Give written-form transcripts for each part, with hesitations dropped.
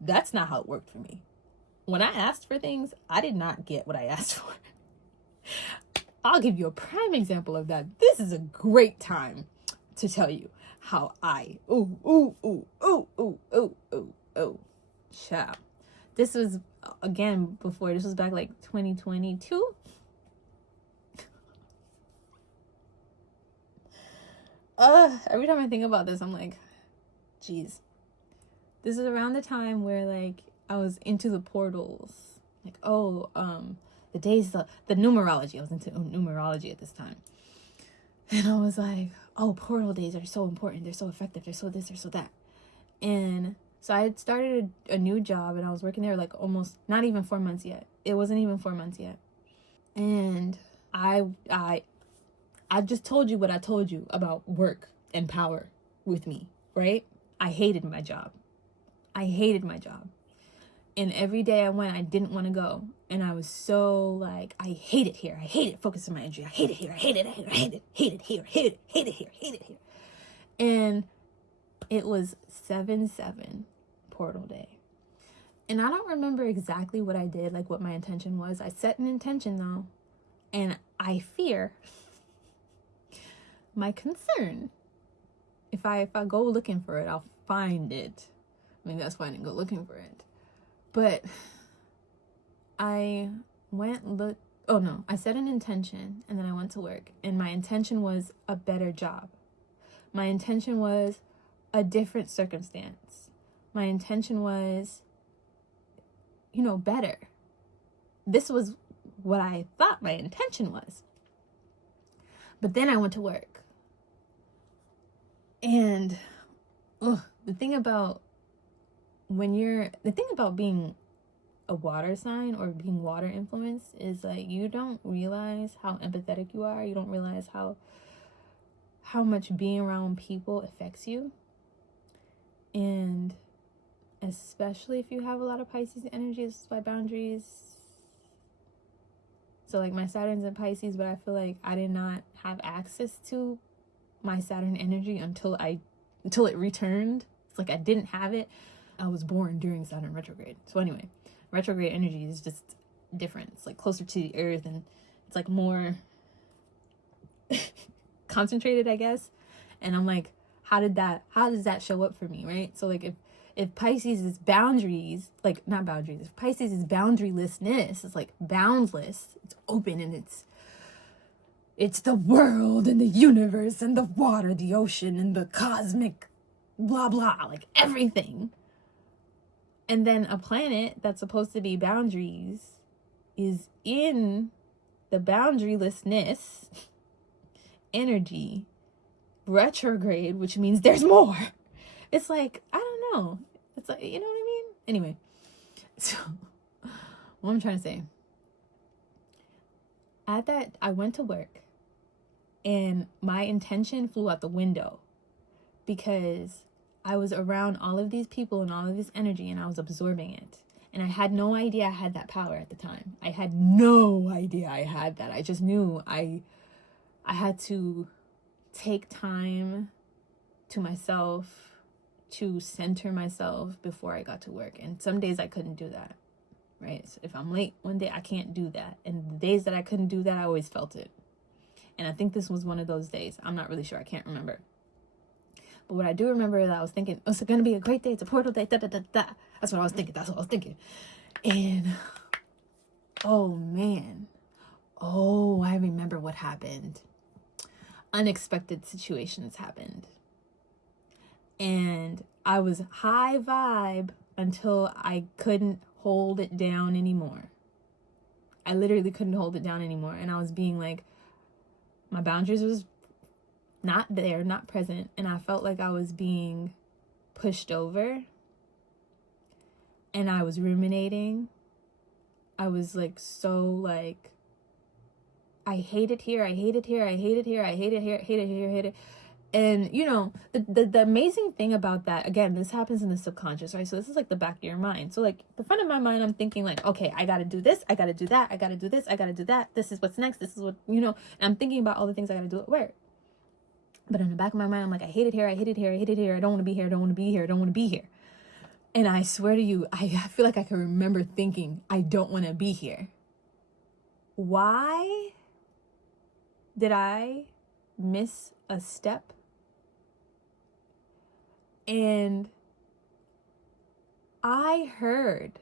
That's not how it worked for me. When I asked for things, I did not get what I asked for. I'll give you a prime example of that. This is a great time to tell you how child. This was, again, before, this was back like 2022. Every time I think about this, I'm like, geez. This is around the time where, like, I was into the portals. Like, the days, the numerology. I was into numerology at this time. And I was like, oh, portal days are so important. They're so effective. They're so this, they're so that. And so I had started a new job, and I was working there like almost, not even 4 months yet. It wasn't even 4 months yet. And I just told you what I told you about work and power with me, right? I hated my job. And every day I went, I didn't want to go. And I was so like, I hate it here. I hate it focusing my energy. I hate it here. I hate it here. I hate it. Hate it here. Hate it. Hate it here. Hate it here. And it was 7/7 portal day. And I don't remember exactly what I did, like what my intention was. I set an intention though. And I fear, my concern, if I go looking for it, I'll find it. Maybe that's why I didn't go looking for it. But I set an intention, and then I went to work, and my intention was a better job. My intention was a different circumstance. My intention was, better. This was what I thought my intention was. But then I went to work. And the thing about being a water sign or being water influenced is like, you don't realize how empathetic you are. You don't realize how much being around people affects you. And especially if you have a lot of Pisces energies by boundaries. So like my Saturn's in Pisces, but I feel like I did not have access to my Saturn energy until it returned. It's like I didn't have it. I was born during Saturn retrograde. So anyway, retrograde energy is just different. It's like closer to the earth, and it's like more concentrated, I guess. And I'm like, how does that show up for me, right? So like if Pisces is boundaries, like not boundaries, if Pisces is boundarylessness, it's like boundless, it's open, and it's the world and the universe and the water, the ocean and the cosmic blah blah, like everything. And then a planet that's supposed to be boundaries is in the boundarylessness energy retrograde, which means there's more. It's like, I don't know. It's like, you know what I mean? Anyway, so what I'm trying to say, at that, I went to work and my intention flew out the window because I was around all of these people and all of this energy, and I was absorbing it. And I had no idea I had that power at the time. I had no idea I had that. I just knew I had to take time to myself, to center myself before I got to work. And some days I couldn't do that, right? So if I'm late one day, I can't do that. And the days that I couldn't do that, I always felt it. And I think this was one of those days. I'm not really sure. I can't remember. But what I do remember is I was thinking, oh, it's going to be a great day. It's a portal day. Da, da, da, da. That's what I was thinking. And, oh, man. Oh, I remember what happened. Unexpected situations happened. And I was high vibe until I couldn't hold it down anymore. I literally couldn't hold it down anymore. And I was being like, my boundaries was not there, not present, and I felt like I was being pushed over, and I was ruminating. I was like, so like, I hate it here, I hate it here, I hate it here, I hate it here, hate it here, hate it. And the amazing thing about that, again, this happens in the subconscious, right? So this is like the back of your mind. So like the front of my mind, I'm thinking like, okay, I gotta do this, I gotta do that, I gotta do this, I gotta do that, this is what's next, this is what, and I'm thinking about all the things I gotta do at work. But in the back of my mind, I'm like, I hate it here, I hate it here, I hate it here, I don't want to be here, I don't want to be here, I don't want to be here. And I swear to you, I feel like I can remember thinking, I don't want to be here. Why did I miss a step? And I heard,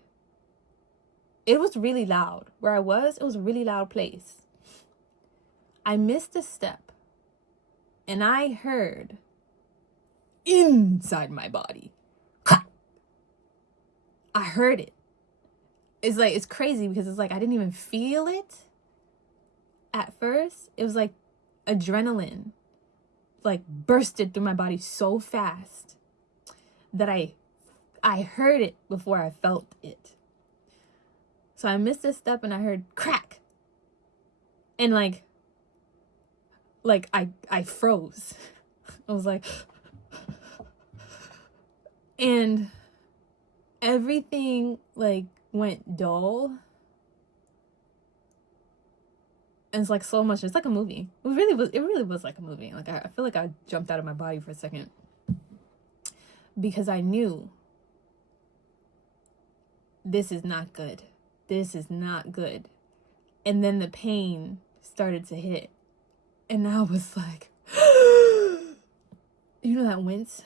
it was really loud. Where I was, it was a really loud place. I missed a step. And I heard inside my body. I heard it. It's like, it's crazy because it's like I didn't even feel it at first. It was like adrenaline like bursted through my body so fast that I heard it before I felt it. So I missed a step and I heard crack. And like I froze. I was like, and everything like went dull. And it's like so much. It's like a movie. It really was like a movie. Like I feel like I jumped out of my body for a second. Because I knew this is not good. This is not good. And then the pain started to hit. And I was like, you know that wince?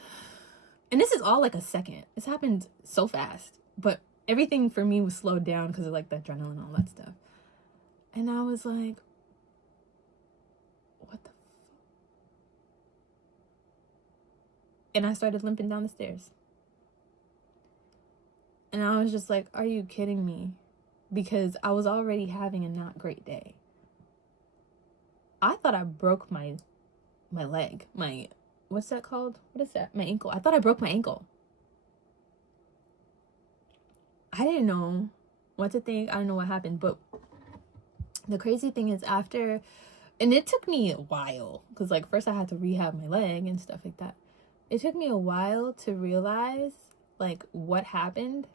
And this is all like a second. This happened so fast. But everything for me was slowed down because of like the adrenaline and all that stuff. And I was like, what the f-? And I started limping down the stairs. And I was just like, are you kidding me? Because I was already having a not great day. I thought I broke my leg. What's that called? What is that? My ankle. I thought I broke my ankle. I didn't know what to think. I don't know what happened. But the crazy thing is after, and it took me a while. Because like first I had to rehab my leg and stuff like that. It took me a while to realize like what happened.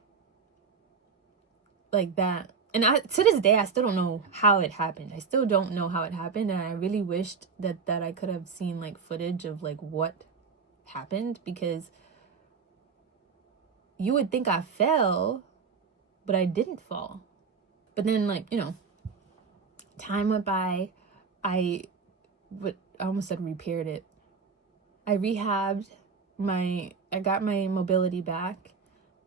Like that. And to this day, I still don't know how it happened. I still don't know how it happened. And I really wished that I could have seen like footage of like what happened. Because you would think I fell, but I didn't fall. But then like, you know, time went by. I almost said repaired it. I rehabbed I got my mobility back.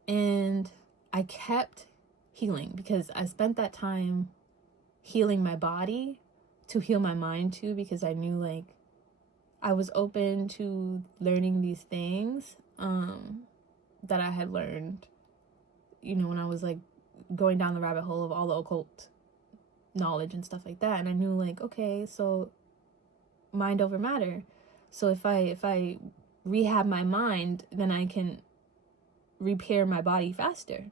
And I kept healing because I spent that time healing my body to heal my mind too, because I knew like I was open to learning these things that I had learned, you know, when I was like going down the rabbit hole of all the occult knowledge and stuff like that. And I knew like, okay, so mind over matter. So if I rehab my mind, then I can repair my body faster.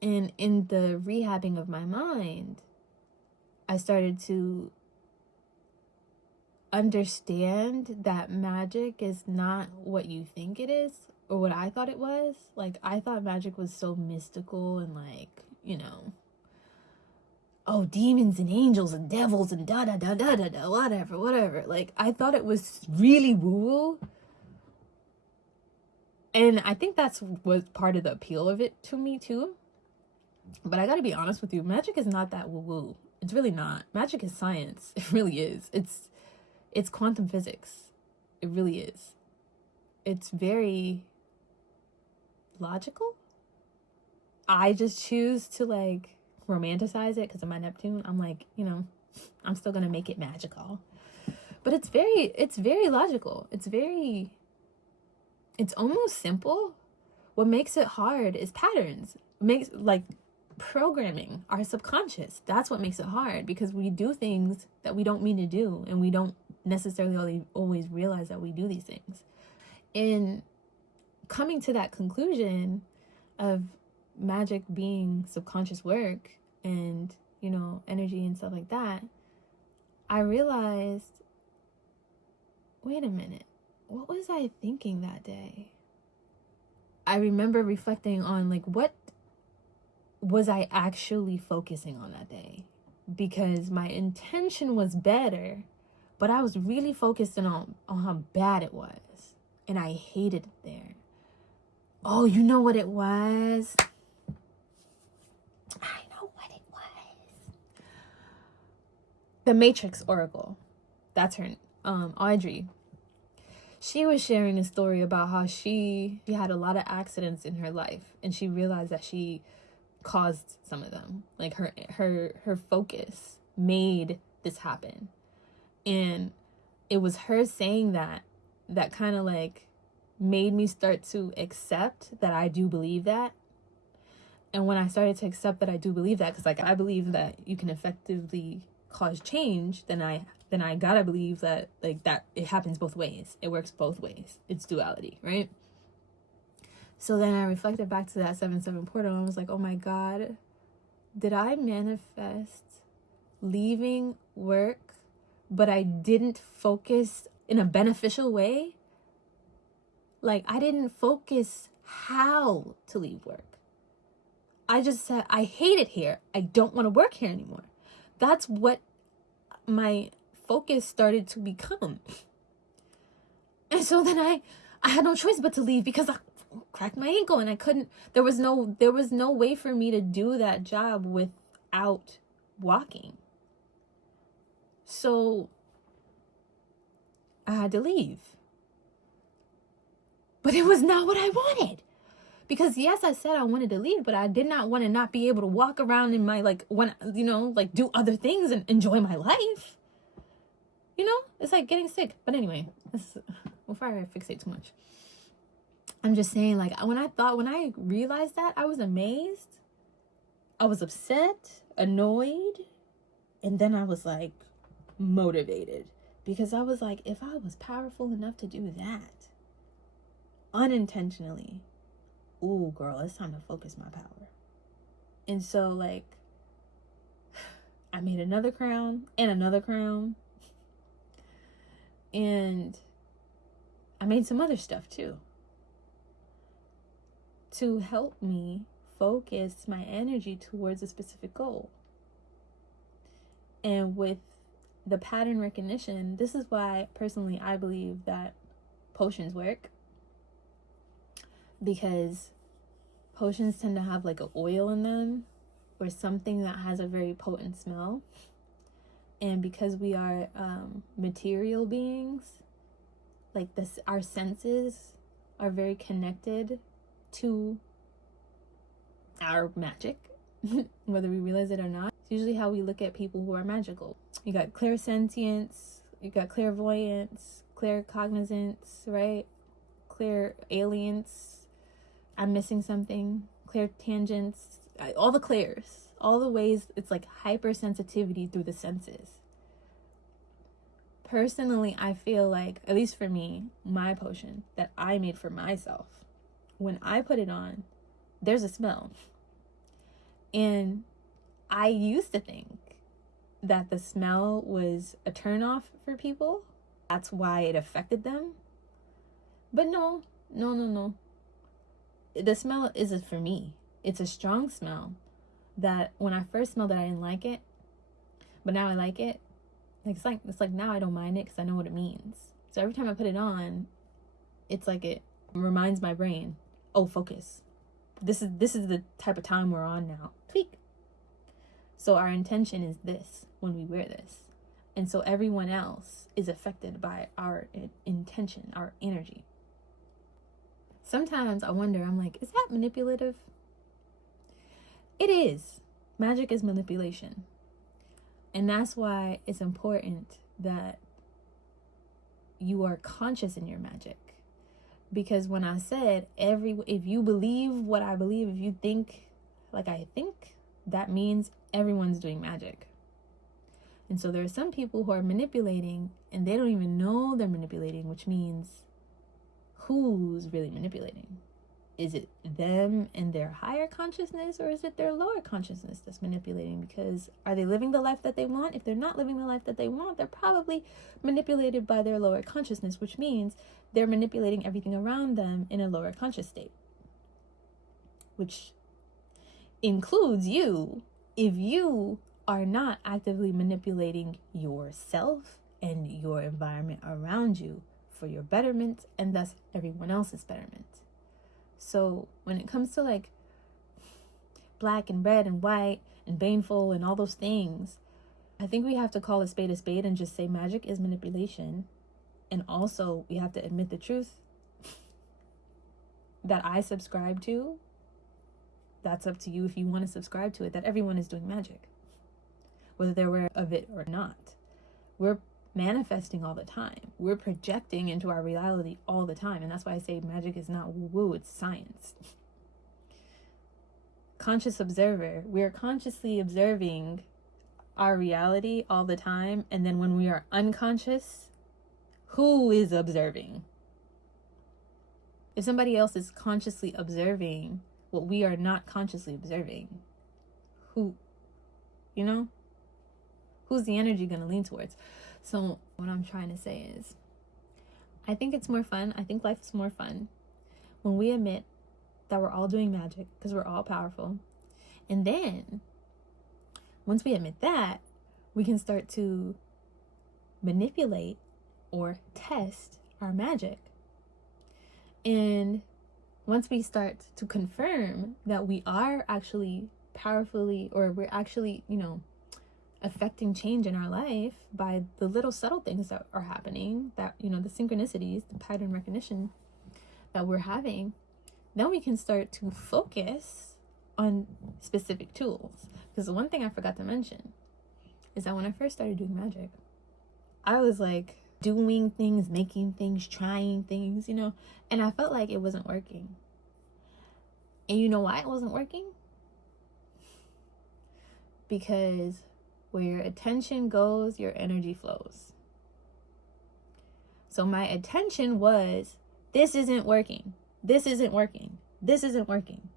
And in the rehabbing of my mind, I started to understand that magic is not what you think it is, or what I thought it was. Like, I thought magic was so mystical and like, you know, oh, demons and angels and devils and da-da-da-da-da-da, whatever. Like, I thought it was really woo-woo. And I think that's was part of the appeal of it to me too. But I gotta be honest with you, magic is not that woo-woo. It's really not. Magic is science. It really is. It's quantum physics. It really is. It's very logical. I just choose to like romanticize it because of my Neptune. I'm like, you know, I'm still gonna make it magical. But it's very logical. It's almost simple. What makes it hard is patterns. Makes like programming our subconscious. That's what makes it hard, because we do things that we don't mean to do, and we don't necessarily always realize that we do these things. In coming to that conclusion of magic being subconscious work and, you know, energy and stuff like that, I realized, wait a minute, what was I thinking that day? I remember reflecting on like, what was I actually focusing on that day? Because my intention was better, but I was really focused on how bad it was. And I hated it there. Oh, you know what it was? I know what it was. The Matrix Oracle. That's her, Audrey. She was sharing a story about how she had a lot of accidents in her life, and she realized that she caused some of them. Like her focus made this happen. And it was her saying that kind of like made me start to accept that I do believe that. And when I started to accept that I do believe that, because like I believe that you can effectively cause change, then I gotta believe that like that it happens both ways. It works both ways. It's duality, right? So then I reflected back to that 7-7 portal and I was like, oh my God, did I manifest leaving work, but I didn't focus in a beneficial way? Like, I didn't focus how to leave work. I just said, I hate it here. I don't want to work here anymore. That's what my focus started to become. And so then I had no choice but to leave because I cracked my ankle and I couldn't, there was no way for me to do that job without walking. So I had to leave. But it was not what I wanted. Because yes, I said I wanted to leave, but I did not want to not be able to walk around in my, like, when, you know, like do other things and enjoy my life. You know, it's like getting sick. But anyway, before I fixate too much, I'm just saying, like, when I realized that, I was amazed. I was upset, annoyed, and then I was like motivated. Because I was like, if I was powerful enough to do that unintentionally, ooh, girl, it's time to focus my power. And so, like, I made another crown and another crown. And I made some other stuff too, to help me focus my energy towards a specific goal. And with the pattern recognition, this is why personally I believe that potions work. Because potions tend to have like an oil in them or something that has a very potent smell. And because we are material beings, like this, our senses are very connected to our magic, whether we realize it or not. It's usually how we look at people who are magical. You got clairsentience, you got clairvoyance, claircognizance, right? Clairalience. I'm missing something. Clairtangents. All the clairs. All the ways it's like hypersensitivity through the senses. Personally, I feel like, at least for me, my potion that I made for myself, when I put it on, there's a smell. And I used to think that the smell was a turnoff for people. That's why it affected them. But no. The smell isn't for me. It's a strong smell that when I first smelled it, I didn't like it. But now I like it. Like it's like now I don't mind it because I know what it means. So every time I put it on, it's like it reminds my brain, oh, focus. This is the type of time we're on now. Tweak. So our intention is this when we wear this. And so everyone else is affected by our intention, our energy. Sometimes I wonder, I'm like, is that manipulative? It is. Magic is manipulation. And that's why it's important that you are conscious in your magic. Because when I said, if you believe what I believe, if you think like I think, that means everyone's doing magic. And so there are some people who are manipulating and they don't even know they're manipulating, which means who's really manipulating? Is it them and their higher consciousness, or is it their lower consciousness that's manipulating? Because are they living the life that they want? If they're not living the life that they want, they're probably manipulated by their lower consciousness, which means they're manipulating everything around them in a lower conscious state, which includes you. If you are not actively manipulating yourself and your environment around you for your betterment and thus everyone else's betterment. So when it comes to like black and red and white and baneful and all those things, I think we have to call a spade and just say magic is manipulation. And also we have to admit the truth that I subscribe to. That's up to you if you want to subscribe to it, that everyone is doing magic, whether they're aware of it or not. We're manifesting all the time. We're projecting into our reality all the time. And that's why I say magic is not woo-woo, it's science. Conscious observer. We are consciously observing our reality all the time. And then when we are unconscious, who is observing? If somebody else is consciously observing what we are not consciously observing, who, you know, who's the energy going to lean towards? So what I'm trying to say is, I think it's more fun. I think life is more fun when we admit that we're all doing magic, because we're all powerful. And then once we admit that, we can start to manipulate or test our magic. And once we start to confirm that we are actually powerfully, or we're actually, you know, affecting change in our life by the little subtle things that are happening, that, you know, the synchronicities, the pattern recognition that we're having, then we can start to focus on specific tools. Because the one thing I forgot to mention is that when I first started doing magic, I was like doing things, making things, trying things, you know, and I felt like it wasn't working. And you know why it wasn't working? Because where your attention goes, your energy flows. So my attention was, this isn't working. This isn't working. This isn't working.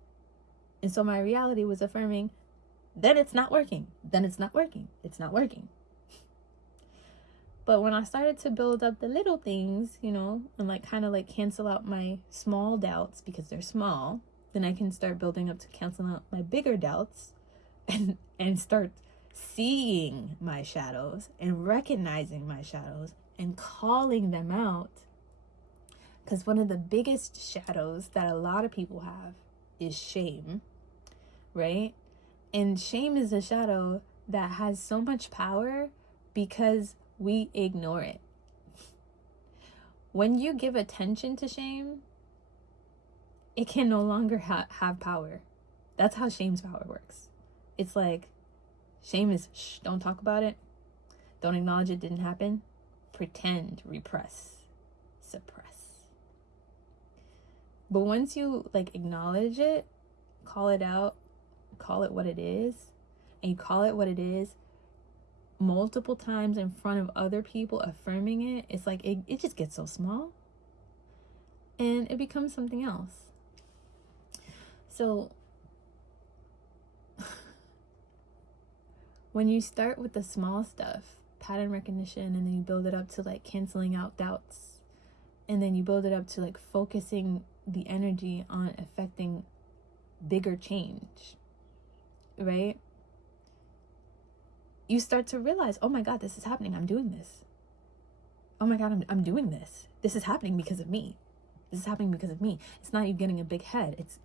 And so my reality was affirming, then it's not working. Then it's not working. It's not working. But when I started to build up the little things, you know, and like kind of like cancel out my small doubts because they're small, then I can start building up to cancel out my bigger doubts and start seeing my shadows and recognizing my shadows and calling them out. Because one of the biggest shadows that a lot of people have is shame, right? And shame is a shadow that has so much power because we ignore it. When you give attention to shame, it can no longer have power. That's how shame's power works. It's like, shame is, shh, don't talk about it. Don't acknowledge it didn't happen. Pretend, repress, suppress. But once you like acknowledge it, call it out, call it what it is, and you call it what it is multiple times in front of other people affirming it, it's like it just gets so small and it becomes something else. So when you start with the small stuff, pattern recognition, and then you build it up to like canceling out doubts, and then you build it up to like focusing the energy on affecting bigger change, right? You start to realize, oh my God, this is happening. I'm doing this. Oh my God, I'm doing this. This is happening because of me. This is happening because of me. It's not you getting a big head. It's,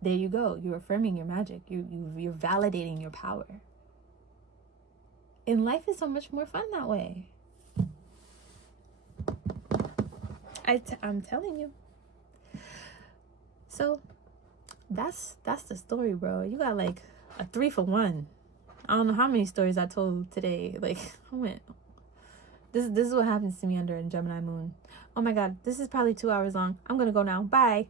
there you go. You're affirming your magic. You're validating your power. And life is so much more fun that way. I'm telling you. So that's the story, bro. You got like a 3-for-1. I don't know how many stories I told today. Like, I went, this is what happens to me under a Gemini moon. Oh my God, this is probably 2 hours long. I'm gonna go now. Bye.